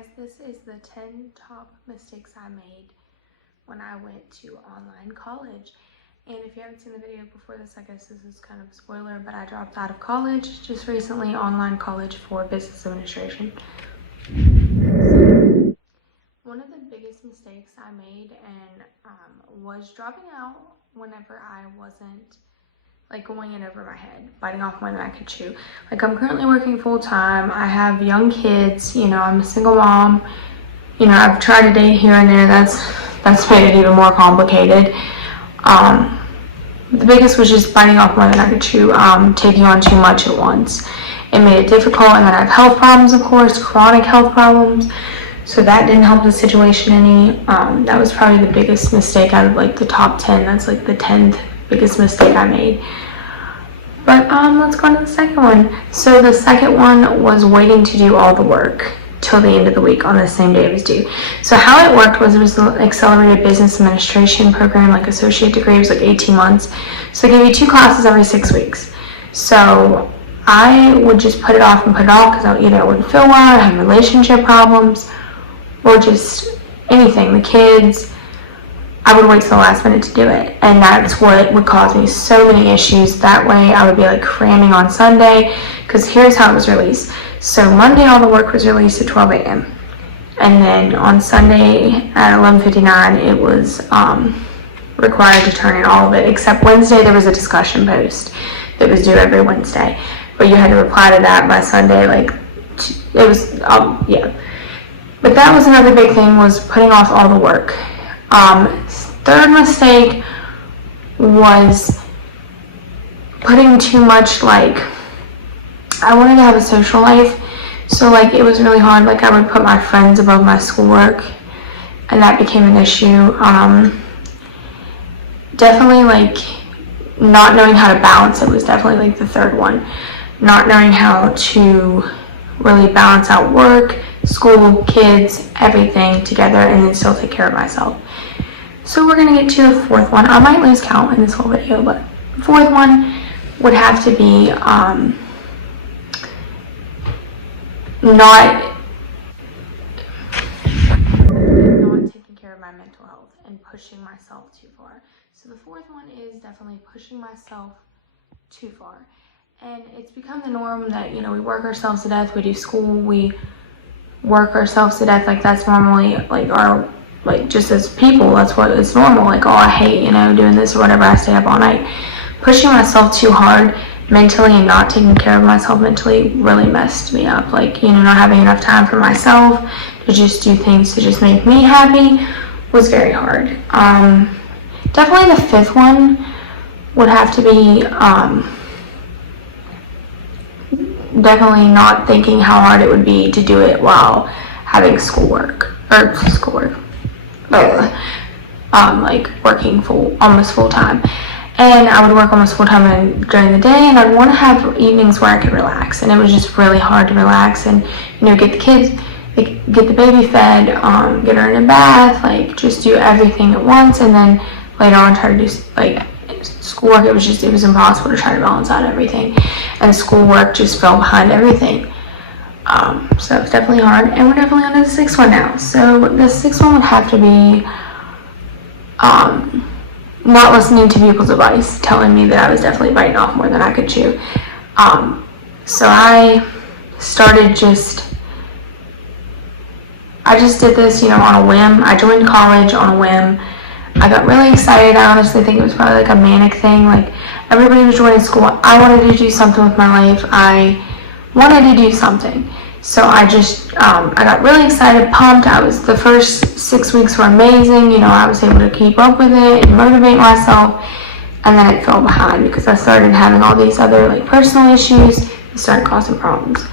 guys, this is the 10 top mistakes I made when I went to online college. And if you haven't seen the video before this, I guess this is kind of a spoiler, but I dropped out of college just recently, online college for business administration. One of the biggest mistakes I made was dropping out whenever I wasn't going in over my head, biting off more than I could chew. Like, I'm currently working full-time. I have young kids, I'm a single mom. I've tried to date here and there. That's made it even more complicated. The biggest was just biting off more than I could chew, taking on too much at once. It made it difficult, and then I have health problems, of course, chronic health problems. So that didn't help the situation any. That was probably the biggest mistake out of the top 10. That's the 10th biggest mistake I made. But let's go on to the second one. So the second one was waiting to do all the work till the end of the week on the same day it was due. So how it worked was, it was the accelerated business administration program, associate degree. It was 18 months. So they gave you 2 classes every 6 weeks. So I would just put it off because either I wouldn't feel well, I had relationship problems, or just anything, the kids. I would wait till the last minute to do it, and that's what would cause me so many issues. That way I would be cramming on Sunday, because here's how it was released. So Monday all the work was released at 12 a.m. and then on Sunday at 11:59 it was required to turn in all of it, except Wednesday there was a discussion post that was due every Wednesday, but you had to reply to that by Sunday. It was yeah. But that was another big thing, was putting off all the work. Third mistake was putting too much, I wanted to have a social life, so it was really hard. I would put my friends above my schoolwork, and that became an issue. Definitely not knowing how to balance it was definitely the third one. Not knowing how to really balance out work, school, kids, everything together, and then still take care of myself. So we're gonna get to the fourth one. I might lose count in this whole video, but the fourth one would have to be not taking care of my mental health and pushing myself too far. So the fourth one is definitely pushing myself too far. And it's become the norm that, we work ourselves to death, we do school, we work ourselves to death. That's normally our, just as people, that's what is normal. Oh, I hate, doing this or whatever, I stay up all night. Pushing myself too hard mentally and not taking care of myself mentally really messed me up. Not having enough time for myself to just do things to just make me happy was very hard. Definitely the fifth one would have to be, definitely not thinking how hard it would be to do it while having working almost full time. And I would work almost full time during the day, and I'd want to have evenings where I could relax, and it was just really hard to relax and get the kids, get the baby fed, get her in a bath, just do everything at once, and then later on try to do schoolwork. It was impossible to try to balance out everything, and schoolwork just fell behind everything. So it's definitely hard, and we're definitely on to the sixth one now. So the sixth one would have to be not listening to people's advice, telling me that I was definitely biting off more than I could chew. So I just did this, on a whim. I joined college on a whim. I got really excited. I honestly think it was probably a manic thing. Everybody was joining school. I wanted to do something with my life. I wanted to do something. So I got really excited, pumped. The first 6 weeks were amazing. I was able to keep up with it and motivate myself. And then it fell behind because I started having all these other personal issues. It started causing problems.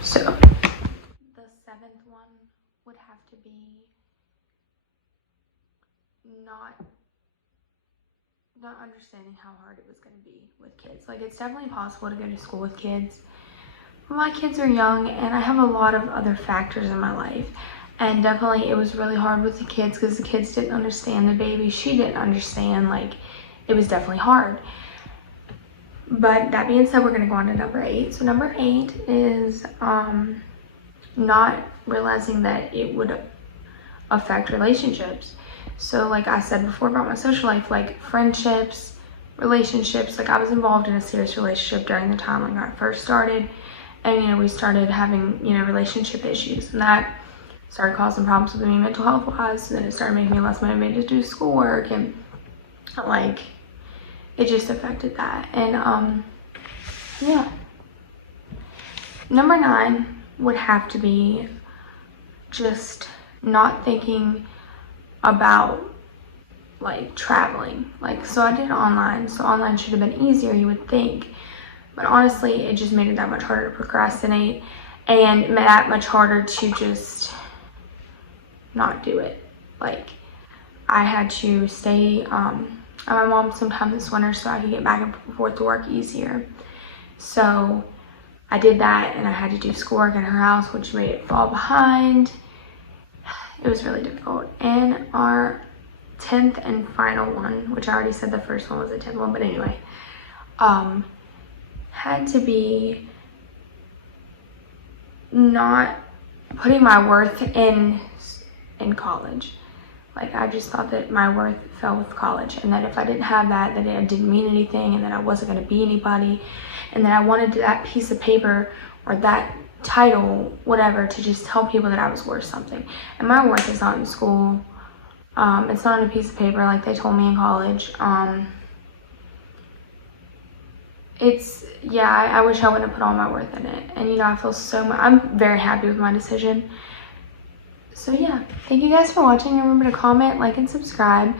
So the seventh one would have to be not understanding how hard it was going to be with kids. It's definitely possible to go to school with kids. My kids are young, and I have a lot of other factors in my life, and definitely it was really hard with the kids because the kids didn't understand the baby. She didn't understand. It was definitely hard. But that being said, we're going to go on to number 8. So number 8 is not realizing that it would affect relationships. So like I said before about my social life, like friendships, relationships, like I was involved in a serious relationship during the time when I first started, and we started having relationship issues, and that started causing problems with me mental health wise, and then it started making me less motivated to do schoolwork, and like it just affected that. And yeah, number 9 would have to be just not thinking about like traveling. Like, so I did online, so online should have been easier, you would think, but honestly it just made it that much harder to procrastinate and that much harder to just not do it. Like, I had to stay at my mom's sometime this winter so I could get back and forth to work easier. So I did that, and I had to do schoolwork in her house, which made it fall behind. It was really difficult. And our 10th and final one, which I already said the first one was a 10th one, but anyway, had to be not putting my worth in college. Like, I just thought that my worth fell with college, and that if I didn't have that, that it didn't mean anything, and that I wasn't going to be anybody, and that I wanted that piece of paper or that title, whatever, to just tell people that I was worth something. And my worth is not in school. It's not on a piece of paper like they told me in college. I wish I wouldn't have put all my worth in it. And I feel I'm very happy with my decision. So yeah, thank you guys for watching. Remember to comment, like, and subscribe.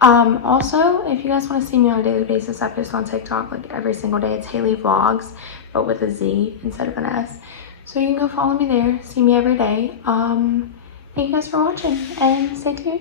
Also, if you guys want to see me on a daily basis, I post on TikTok like every single day. It's Haley Vlogs, but with a Z instead of an S. So you can go follow me there, see me every day. Thank you guys for watching, and stay tuned.